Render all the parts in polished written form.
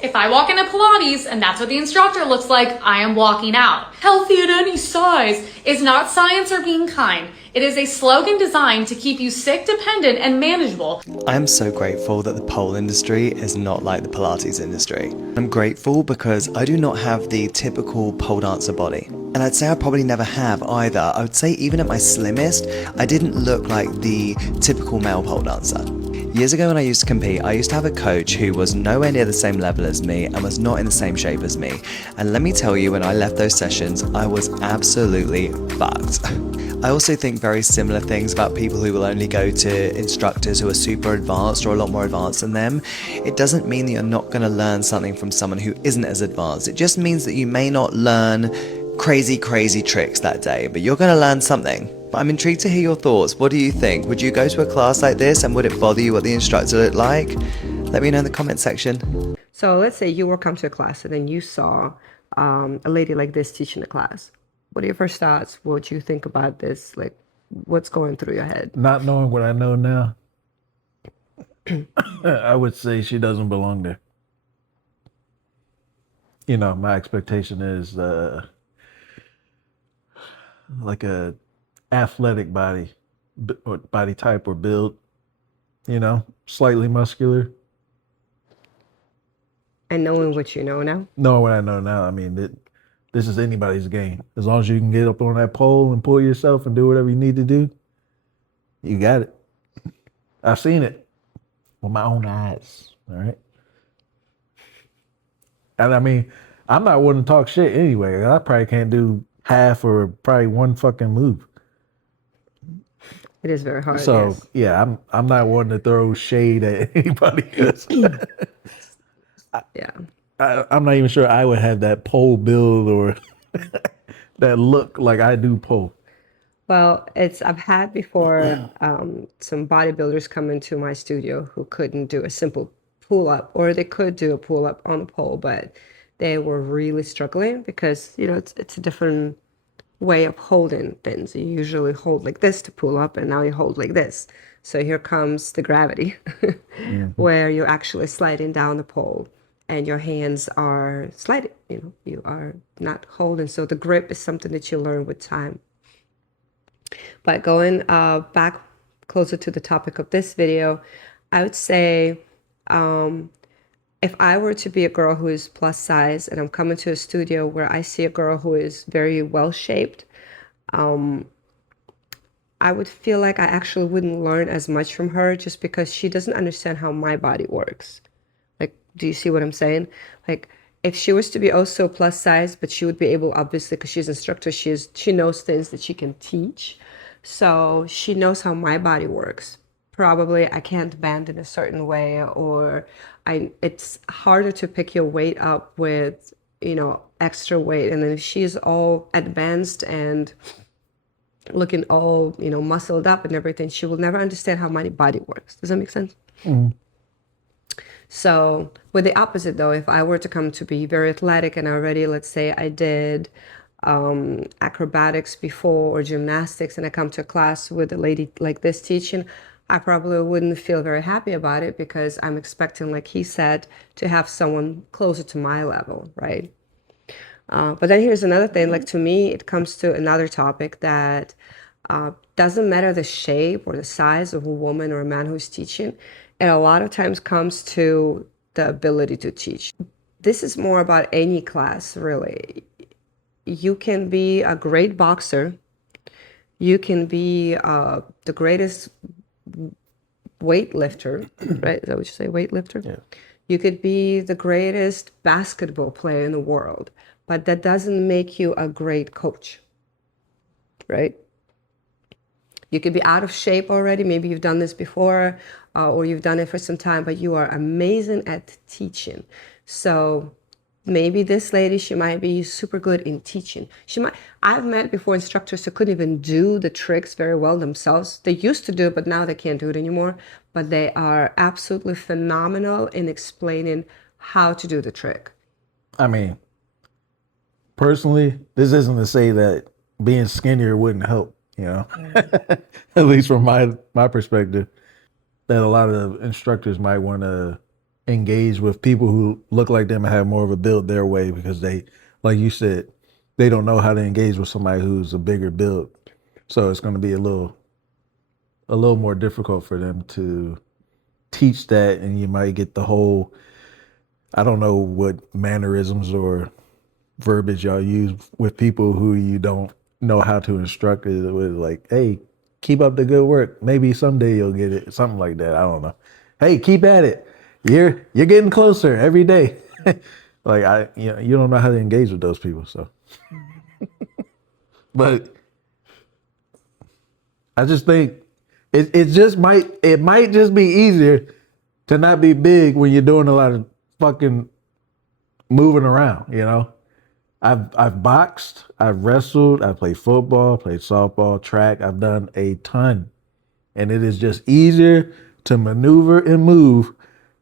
If I walk into Pilates and that's what the instructor looks like, I am walking out. Healthy at any size is not science or being kind. It is a slogan designed to keep you sick, dependent, and manageable. I am so grateful that the pole industry is not like the Pilates industry. I'm grateful because I do not have the typical pole dancer body. And I'd say I probably never have either. I would say even at my slimmest, I didn't look like the typical male pole dancer. Years ago when I used to compete, I used to have a coach who was nowhere near the same level as me and was not in the same shape as me. And let me tell you, when I left those sessions, I was absolutely fucked. I also think very similar things about people who will only go to instructors who are super advanced or a lot more advanced than them. It doesn't mean that you're not going to learn something from someone who isn't as advanced. It just means that you may not learn crazy tricks that day, but you're going to learn something. But I'm intrigued to hear your thoughts. What do you think? Would you go to a class like this, and would it bother you what the instructor looked like? Let me know in the comment section. So let's say you were come to a class and then you saw a lady like this teaching a class. What are your first thoughts? What would you think about this? Like, what's going through your head? Not knowing what I know now, I would say she doesn't belong there. You know, my expectation is like a athletic body or body type or build, you know, slightly muscular. And knowing what you know now? Knowing what I know now, I mean, this is anybody's game. As long as you can get up on that pole and pull yourself and do whatever you need to do, you got it. I've seen it with my own eyes, all right? And I mean, I'm not one to talk shit anyway. I probably can't do half or probably one fucking move. It is very hard. So yes. yeah, I'm not one to throw shade at anybody else. Yeah. I'm not even sure I would have that pole build or that look like I do pole. Well, I've had before some bodybuilders come into my studio who couldn't do a simple pull-up, or they could do a pull-up on a pole, but they were really struggling because, you know, it's a different way of holding things. You usually hold like this to pull up, and now you hold like this. So here comes the gravity where you're actually sliding down the pole and your hands are sliding, you know, you are not holding. So the grip is something that you learn with time. But going back closer to the topic of this video, I would say if I were to be a girl who is plus size and I'm coming to a studio where I see a girl who is very well shaped, I would feel like I actually wouldn't learn as much from her just because she doesn't understand how my body works. Like, do you see what I'm saying? Like, if she was to be also plus size, but she would be able, obviously, because she's an instructor, she knows things that she can teach. So she knows how my body works. Probably I can't bend in a certain way, or it's harder to pick your weight up with, you know, extra weight. And then if she's all advanced and looking all, you know, muscled up and everything, she will never understand how my body works. Does that make sense? Mm. So with the opposite though, if I were to come to be very athletic and already, let's say I did acrobatics before or gymnastics, and I come to a class with a lady like this teaching, I probably wouldn't feel very happy about it because I'm expecting, like he said, to have someone closer to my level, right? But then here's another thing, like to me, it comes to another topic that doesn't matter the shape or the size of a woman or a man who's teaching. And a lot of times comes to the ability to teach. This is more about any class, really. You can be a great boxer. You can be the greatest weightlifter, right? Is that what you say, weightlifter? Yeah. You could be the greatest basketball player in the world, but that doesn't make you a great coach, right? You could be out of shape already. Maybe you've done this before or you've done it for some time, but you are amazing at teaching. So maybe this lady, she might be super good in teaching. I've met before instructors who couldn't even do the tricks very well themselves. They used to do it, but now they can't do it anymore. But they are absolutely phenomenal in explaining how to do the trick. I mean, personally, this isn't to say that being skinnier wouldn't help, you know, at least from my perspective, that a lot of instructors might want to engage with people who look like them and have more of a build their way because they, like you said, they don't know how to engage with somebody who's a bigger build. So it's going to be a little more difficult for them to teach that, and you might get the whole, I don't know what mannerisms or verbiage y'all use with people who you don't know how to instruct it with, like, hey, keep up the good work. Maybe someday you'll get it. Something like that. I don't know. Hey, keep at it. You're getting closer every day. Like you don't know how to engage with those people. So, but I just think it might just be easier to not be big when you're doing a lot of fucking moving around. You know, I've boxed, I've wrestled, I played football, played softball, track. I've done a ton, and it is just easier to maneuver and move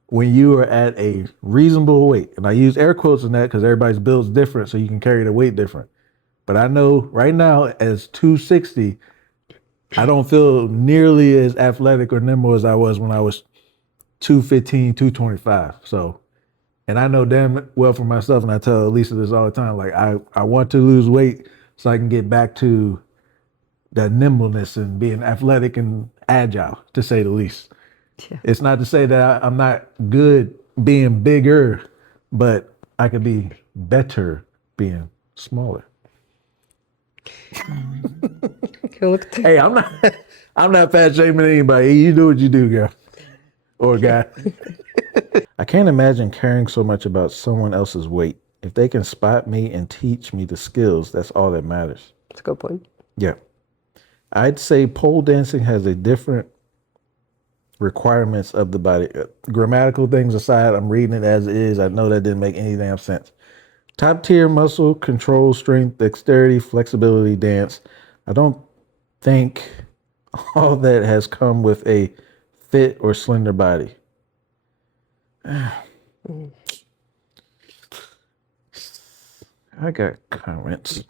when you are at a reasonable weight. And I use air quotes in that because everybody's build's different, so you can carry the weight different. But I know right now, as 260, I don't feel nearly as athletic or nimble as I was when I was 215, 225. So, and I know damn well for myself, and I tell Lisa this all the time, like I want to lose weight so I can get back to that nimbleness and being athletic and agile, to say the least. Yeah. It's not to say that I'm not good being bigger, but I could be better being smaller. Hey, I'm not fat shaming anybody. You do what you do, girl or guy. I can't imagine caring so much about someone else's weight. If they can spot me and teach me the skills, that's all that matters. That's a good point. Yeah. I'd say pole dancing has a different requirements of the body. Grammatical things aside, I'm reading it as it is. I know that didn't make any damn sense. Top tier muscle, control, strength, dexterity, flexibility, dance. I don't think all that has come with a fit or slender body. I got comments.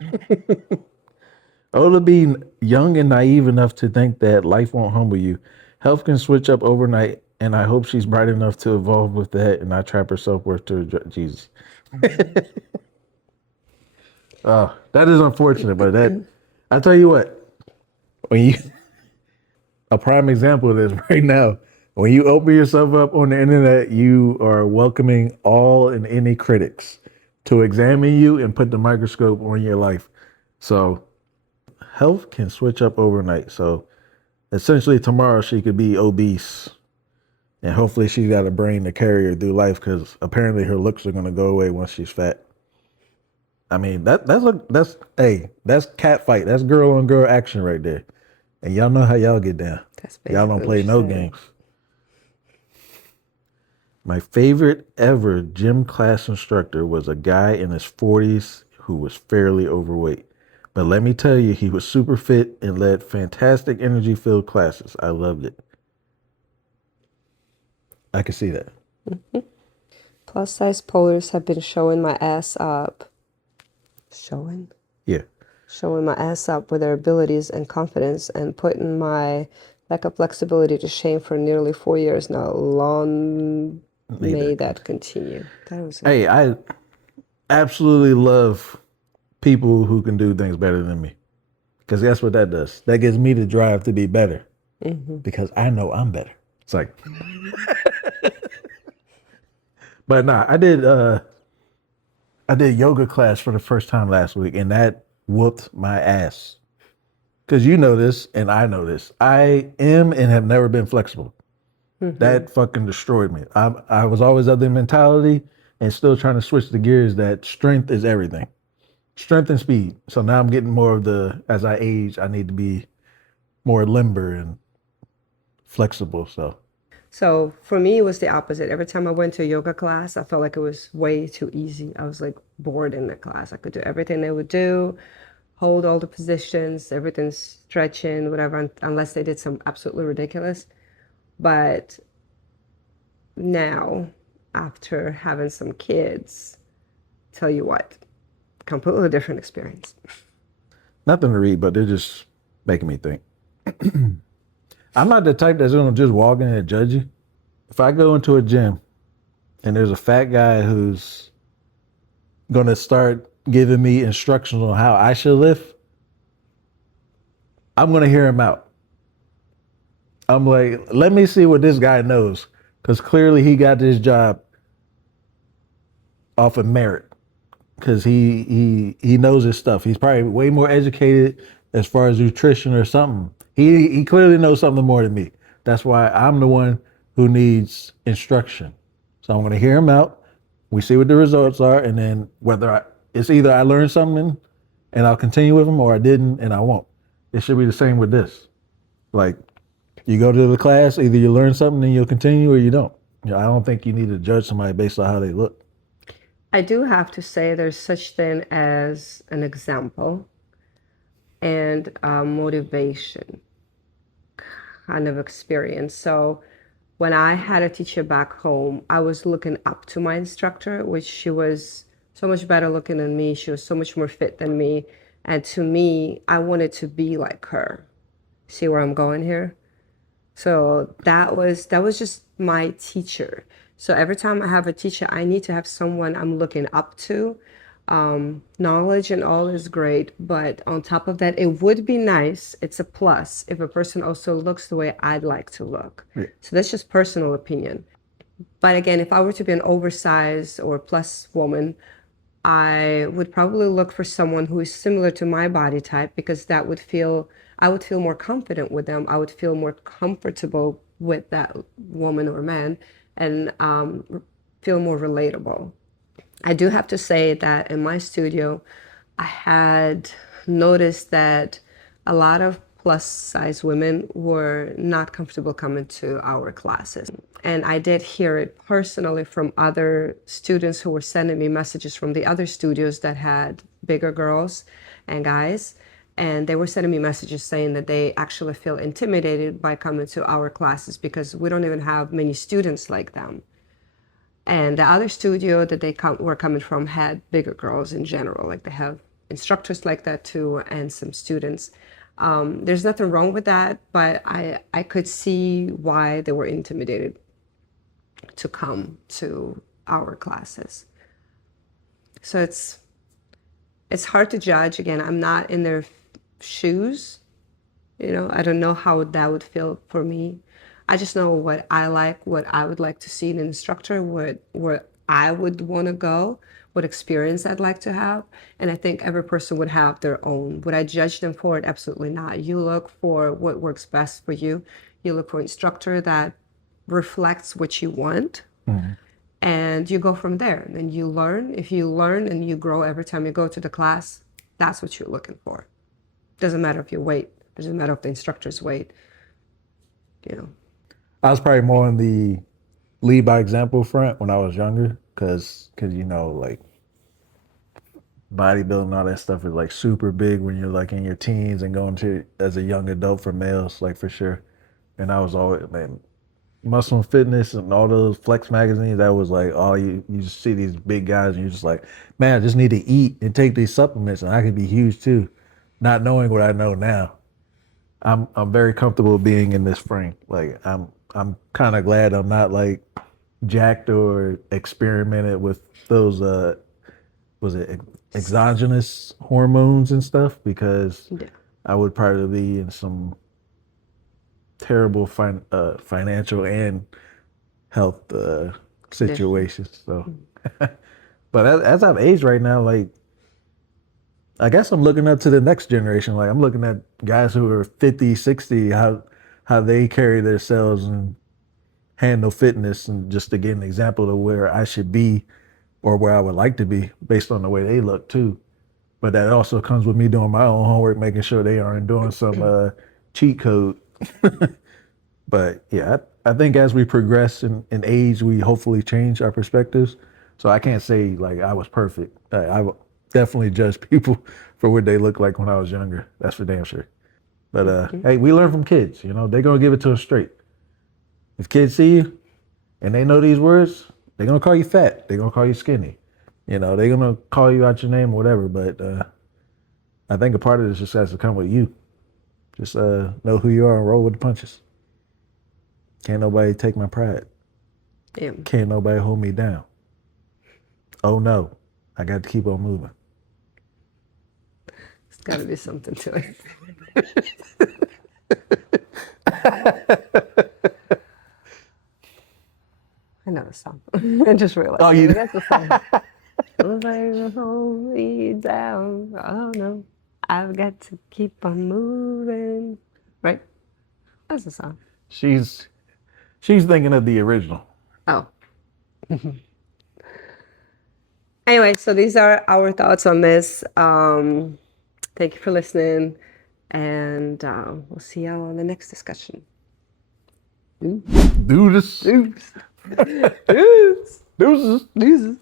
Oh, to be young and naive enough to think that life won't humble you. Health can switch up overnight, and I hope she's bright enough to evolve with that and not trap her self-worth to Jesus. Oh, that is unfortunate, but I tell you what, a prime example of this right now, when you open yourself up on the internet, you are welcoming all and any critics to examine you and put the microscope on your life. So health can switch up overnight. So essentially tomorrow she could be obese, and hopefully she's got a brain to carry her through life, because apparently her looks are going to go away once she's fat. I mean, that's cat fight. That's girl on girl action right there. And y'all know how y'all get down. Y'all don't play no games. My favorite ever gym class instructor was a guy in his 40s who was fairly overweight. But let me tell you, he was super fit and led fantastic energy-filled classes. I loved it. I can see that. Mm-hmm. Plus size polars have been showing my ass up. Yeah. Showing my ass up with their abilities and confidence, and putting my lack of flexibility to shame for nearly 4 years now. Long may that continue. Hey, I absolutely love people who can do things better than me, because that's what that does. That gives me the drive to be better, because I know I'm better. It's like, but nah, I did yoga class for the first time last week, and that whooped my ass. Because you know this, and I know this. I am and have never been flexible. That fucking destroyed me. I was always of the mentality and still trying to switch the gears that strength is everything. Strength and speed. So now I'm getting more of as I age, I need to be more limber and flexible. So for me, it was the opposite. Every time I went to a yoga class, I felt like it was way too easy. I was like bored in the class. I could do everything they would do, hold all the positions, everything's stretching, whatever, unless they did some absolutely ridiculous. But now, after having some kids, tell you what, completely different experience. Nothing to read, but they're just making me think. I'm not the type that's going to just walk in and judge you. If I go into a gym and there's a fat guy who's gonna start giving me instructions on how I should lift, I'm gonna hear him out. I'm like, let me see what this guy knows, because clearly he got this job off of merit, because he knows his stuff. He's probably way more educated as far as nutrition or something. He clearly knows something more than me. That's why I'm the one who needs instruction. So I'm gonna hear him out. We see what the results are, and then it's either I learned something and I'll continue with him, or I didn't and I won't. It should be the same with this. Like, you go to the class, either you learn something and you'll continue, or you don't. I don't think you need to judge somebody based on how they look. I do have to say there's such thing as an example and motivation kind of experience. So when I had a teacher back home, I was looking up to my instructor, which she was so much better looking than me. She was so much more fit than me. And to me, I wanted to be like her. See where I'm going here? So that was just my teacher. So every time I have a teacher, I need to have someone I'm looking up to. Knowledge and all is great, but on top of that, it would be nice, it's a plus, if a person also looks the way I'd like to look. Yeah. So that's just personal opinion. But again, if I were to be an oversized or plus woman, I would probably look for someone who is similar to my body type, because I would feel more confident with them. I would feel more comfortable with that woman or man, and feel more relatable. I do have to say that in my studio, I had noticed that a lot of plus size women were not comfortable coming to our classes. And I did hear it personally from other students who were sending me messages from the other studios that had bigger girls and guys. And they were sending me messages saying that they actually feel intimidated by coming to our classes because we don't even have many students like them. And the other studio that were coming from had bigger girls in general. Like, they have instructors like that too, and some students. There's nothing wrong with that, but I could see why they were intimidated to come to our classes. So it's hard to judge. Again, I'm not in their shoes. I don't know how that would feel for me. I just know what I like, what I would like to see in an instructor, where I would want to go, what experience I'd like to have. And I think every person would have their own. Would I judge them for it? Absolutely not. You look for what works best for you. You look for an instructor that reflects what you want. Mm-hmm. And you go from there. And then you learn. If you learn and you grow every time you go to the class, that's what you're looking for. Doesn't matter if you weight. Doesn't matter if the instructor's weight. I was probably more on the lead by example front when I was younger, because like, bodybuilding and all that stuff is like super big when you're like in your teens and going to as a young adult for males, like, for sure. And I was always, man, Muscle and Fitness and all those flex magazines, that was like, oh, you just see these big guys and you're just like, man, I just need to eat and take these supplements and I could be huge too. Not knowing what I know now, I'm very comfortable being in this frame. Like, I'm kind of glad I'm not like jacked or experimented with those exogenous hormones and stuff, because I would probably be in some terrible financial and health situations. So, but as I've aged right now, like, I guess I'm looking up to the next generation. Like, I'm looking at guys who are 50, 60, how they carry themselves and handle fitness, and just to get an example of where I should be or where I would like to be based on the way they look too. But that also comes with me doing my own homework, making sure they aren't doing some cheat code. But yeah, I think as we progress in age, we hopefully change our perspectives. So I can't say like I was perfect. I definitely judge people for what they look like when I was younger. That's for damn sure. But hey, we learn from kids. They're gonna give it to us straight. If kids see you and they know these words, they're gonna call you fat. They're gonna call you skinny. They're gonna call you out your name or whatever. But I think a part of this just has to come with you. Just know who you are and roll with the punches. Can't nobody take my pride. Yeah. Can't nobody hold me down. Oh no, I got to keep on moving. It's got to be something to it. I know the song. I just realized. Oh, you- That's the song. Nobody hold me down. Oh no, I've got to keep on moving. Right? That's the song. She's thinking of the original. Oh. Anyway, so these are our thoughts on this. Thank you for listening, and we'll see y'all on the next discussion. Do this. Deuces. Deuces. Deuces.